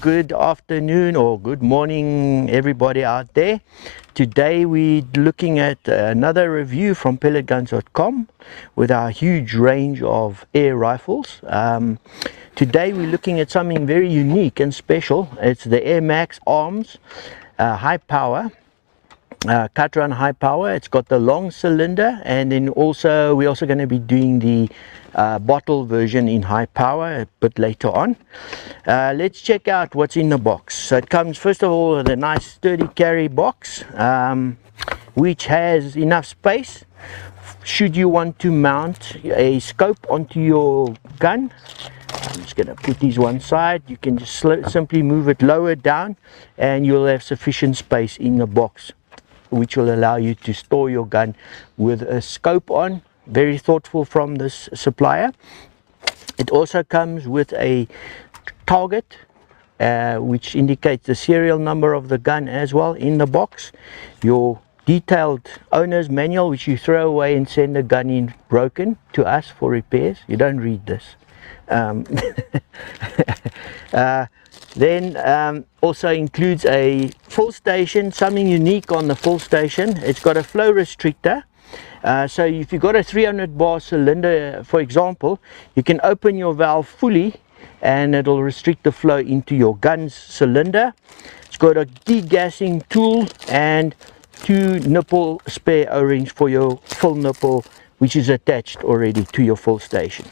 Good afternoon or good morning everybody out there. Today we're looking at another review from pelletguns.com with our huge range of air rifles. Today we're looking at something very unique and special. It's the AirMaks arms, high power. Katran high power. It's got the long cylinder, and then we're also going to be doing the bottle version in high power a bit later on. Let's check out what's in the box. So it comes first of all with a nice sturdy carry box, which has enough space should you want to mount a scope onto your gun. I'm just going to put these one side. You can just simply move it lower down and you'll have sufficient space in the box, which will allow you to store your gun with a scope on. Very thoughtful from this supplier. It also comes with a target, which indicates the serial number of the gun as well in the box. Your detailed owner's manual, which you throw away and send the gun in broken to us for repairs. You don't read this. Then also includes a full station. Something unique on the full station, it's got a flow restrictor. So if you've got a 300 bar cylinder, for example, you can open your valve fully and it'll restrict the flow into your gun's cylinder. It's got a degassing tool and 2 nipple spare O-rings for your full nipple, which is attached already to your full station.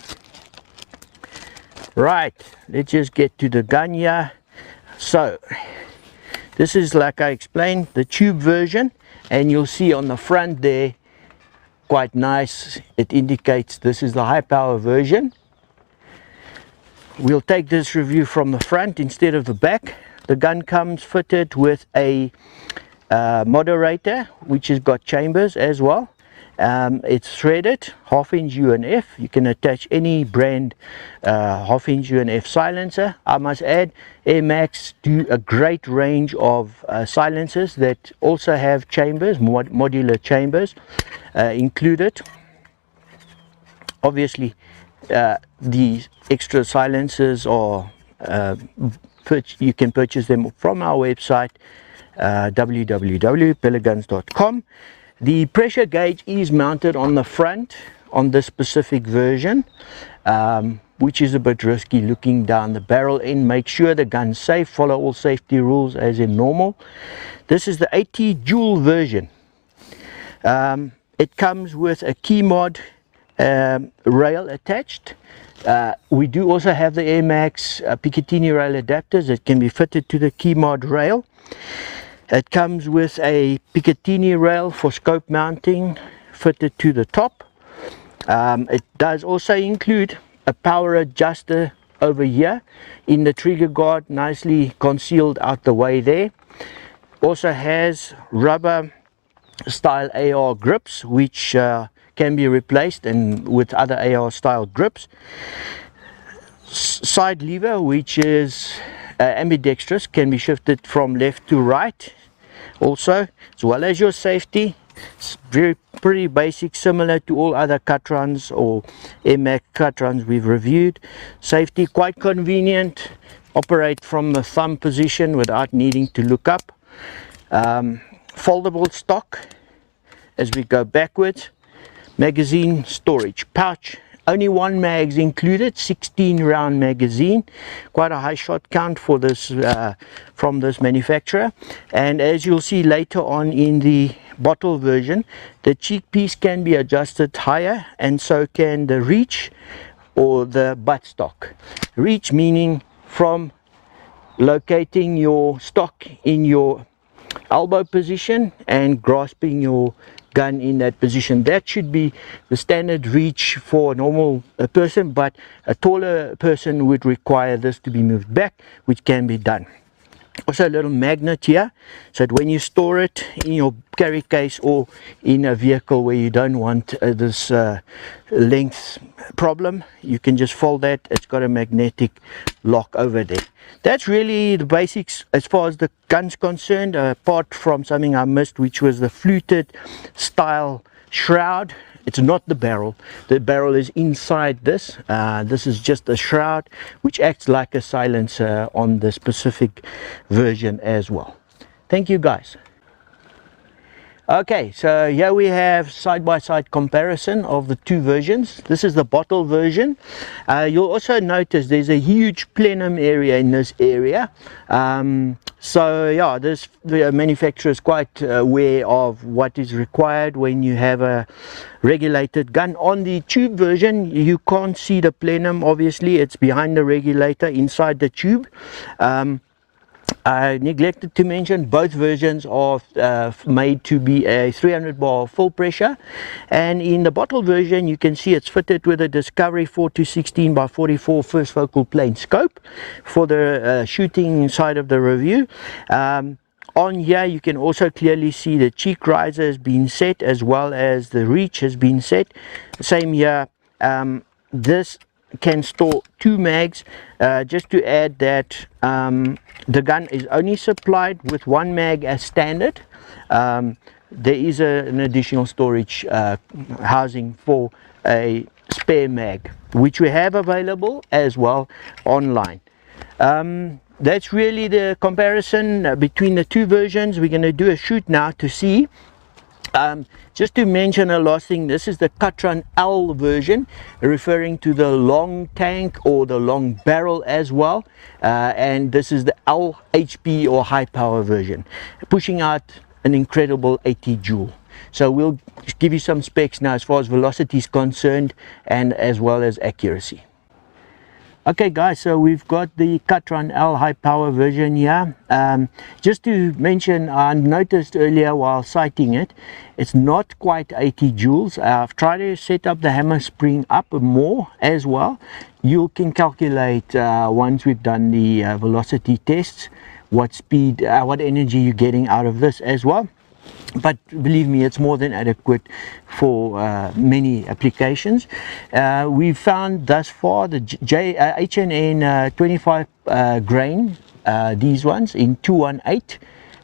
Right, let's just get to the gun here. So this is, like I explained, the tube version, and you'll see on the front there, quite nice, it indicates this is the high power version. We'll take this review from the front instead of the back. The gun comes fitted with a moderator, which has got chambers as well. It's threaded, 1/2 inch UNF. You can attach any brand 1/2 inch UNF silencer. I must add, AirMaks do a great range of silencers that also have chambers, modular chambers included. Obviously, the extra silencers are you can purchase them from our website, www.pelletguns.com. The pressure gauge is mounted on the front on this specific version, which is a bit risky looking down the barrel end. Make sure the gun's safe, follow all safety rules as in normal. This is the 80 joule version. It comes with a KeyMod rail attached. We do also have the AirMaks Picatinny Rail adapters that can be fitted to the KeyMod rail. It comes with a Picatinny Rail for scope mounting fitted to the top. It does also include a power adjuster over here in the trigger guard, nicely concealed out the way there. Also has rubber style AR grips, which can be replaced and with other AR style grips. Side lever, which is ambidextrous, can be shifted from left to right also, as well as your safety. It's pretty basic, similar to all other Katrans or AirMaks Katrans we've reviewed. Safety quite convenient, operate from the thumb position without needing to look up. Foldable stock as we go backwards. Magazine storage pouch, only 1 mag's included, 16 round magazine, quite a high shot count for this from this manufacturer. And as you'll see later on in the bottle version, the cheekpiece can be adjusted higher, and so can the reach or the buttstock. Reach meaning from locating your stock in your elbow position and grasping your gun in that position. That should be the standard reach for a normal person, but a taller person would require this to be moved back, which can be done. Also a little magnet here, so that when you store it in your carry case or in a vehicle where you don't want this length problem, you can just fold that. It's got a magnetic lock over there. That's really the basics as far as the gun's concerned, apart from something I missed, which was the fluted style shroud. It's not the barrel. The barrel is inside this. This is just a shroud which acts like a silencer on the specific version as well. Thank you guys. Okay, so here we have side-by-side comparison of the two versions. This is the bottle version. You'll also notice there's a huge plenum area in this area. So yeah, the manufacturer is quite aware of what is required when you have a regulated gun. On the tube version, you can't see the plenum, obviously. It's behind the regulator inside the tube. I neglected to mention both versions are made to be a 300 bar full pressure, and in the bottle version you can see it's fitted with a Discovery 4-16 by 44 first focal plane scope for the shooting side of the review. On here you can also clearly see the cheek riser has been set as well as the reach has been set. Same here. This can store 2 mags. Just to add that the gun is only supplied with 1 mag as standard. There is an additional storage housing for a spare mag, which we have available as well online. That's really the comparison between the two versions. We're going to do a shoot now to see. Just to mention a last thing, this is the Katran L version, referring to the long tank or the long barrel as well, and this is the LHP or high power version, pushing out an incredible 80 joule. So we'll give you some specs now as far as velocity is concerned and as well as accuracy. Okay guys, so we've got the Katran L high power version here. Just to mention, I noticed earlier while sighting it, it's not quite 80 joules. I've tried to set up the hammer spring up more as well. You can calculate once we've done the velocity tests, what speed, what energy you're getting out of this as well. But believe me, it's more than adequate for many applications. We've found thus far the H&N 25 grain, these ones in 218.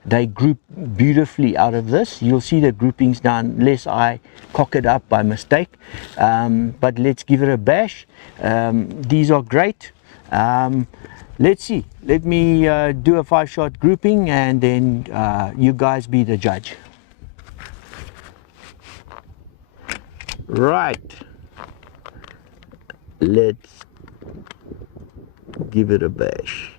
They group beautifully out of this. You'll see the groupings down unless I cock it up by mistake. But let's give it a bash. These are great. Let's see. Let me do a 5-shot grouping and then you guys be the judge. Right, let's give it a bash.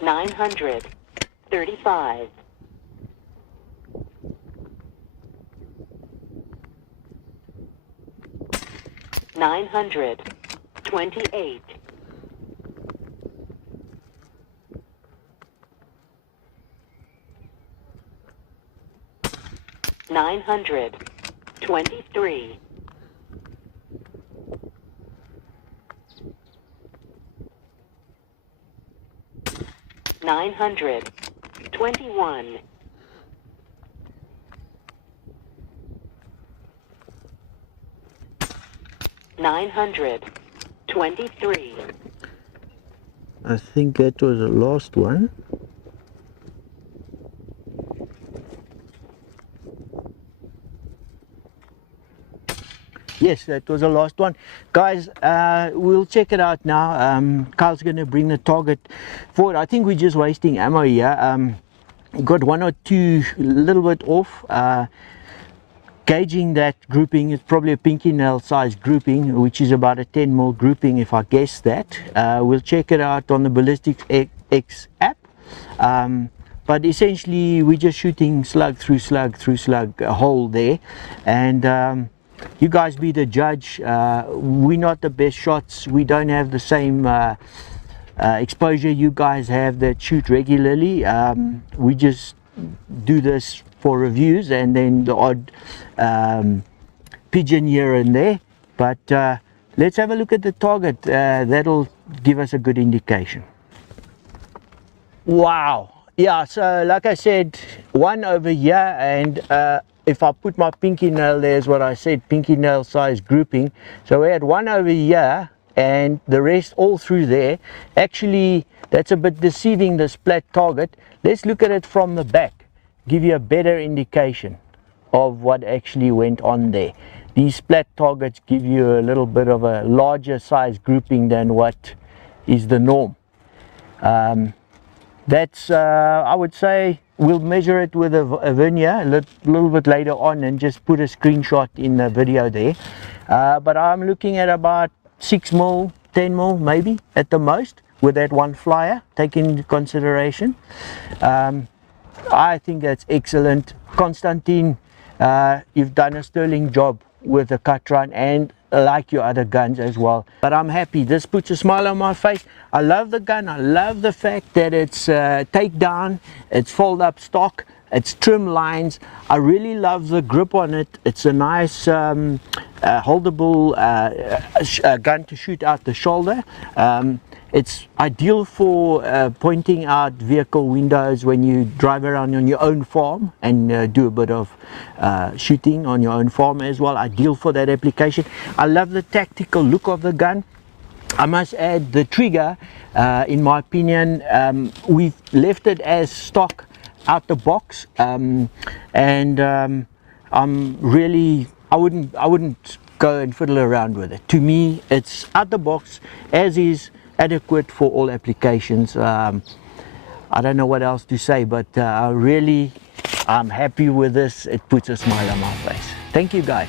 935. 928. 923. 921. 923. I think that was the last one. Yes, that was the last one. Guys, we'll check it out now. Carl's going to bring the target forward. I think we're just wasting ammo here. Got 1 or 2 a little bit off. Gauging that grouping, it's probably a pinky nail size grouping, which is about a 10 mil grouping if I guess that. We'll check it out on the Ballistics X app. But essentially we're just shooting slug through slug through slug, a hole there. And you guys be the judge. We're not the best shots. We don't have the same exposure you guys have that shoot regularly. We just do this for reviews and then the odd pigeon here and there. But let's have a look at the target. That'll give us a good indication. Wow. Yeah, so like I said, one over here, and if I put my pinky nail there is what I said, pinky nail size grouping. So we had one over here and the rest all through there. Actually, that's a bit deceiving, the splat target. Let's look at it from the back. give you a better indication of what actually went on there. These splat targets give you a little bit of a larger size grouping than what is the norm. That's I would say we'll measure it with a vernier a little bit later on and just put a screenshot in the video there. But I'm looking at about 6 mil, 10 mil maybe at the most with that one flyer, take into consideration. I think that's excellent. Constantine, you've done a sterling job with the Katran and like your other guns as well. But I'm happy. This puts a smile on my face. I love the gun. I love the fact that it's takedown, it's fold up stock, it's trim lines. I really love the grip on it. It's a nice holdable gun to shoot out the shoulder. It's ideal for pointing out vehicle windows when you drive around on your own farm and do a bit of shooting on your own farm as well. Ideal for that application. I love the tactical look of the gun. I must add the trigger, in my opinion, we've left it as stock out the box, I'm really, I wouldn't go and fiddle around with it. To me, it's out the box as is, adequate for all applications. I don't know what else to say, but I'm happy with this. It puts a smile on my face. Thank you guys.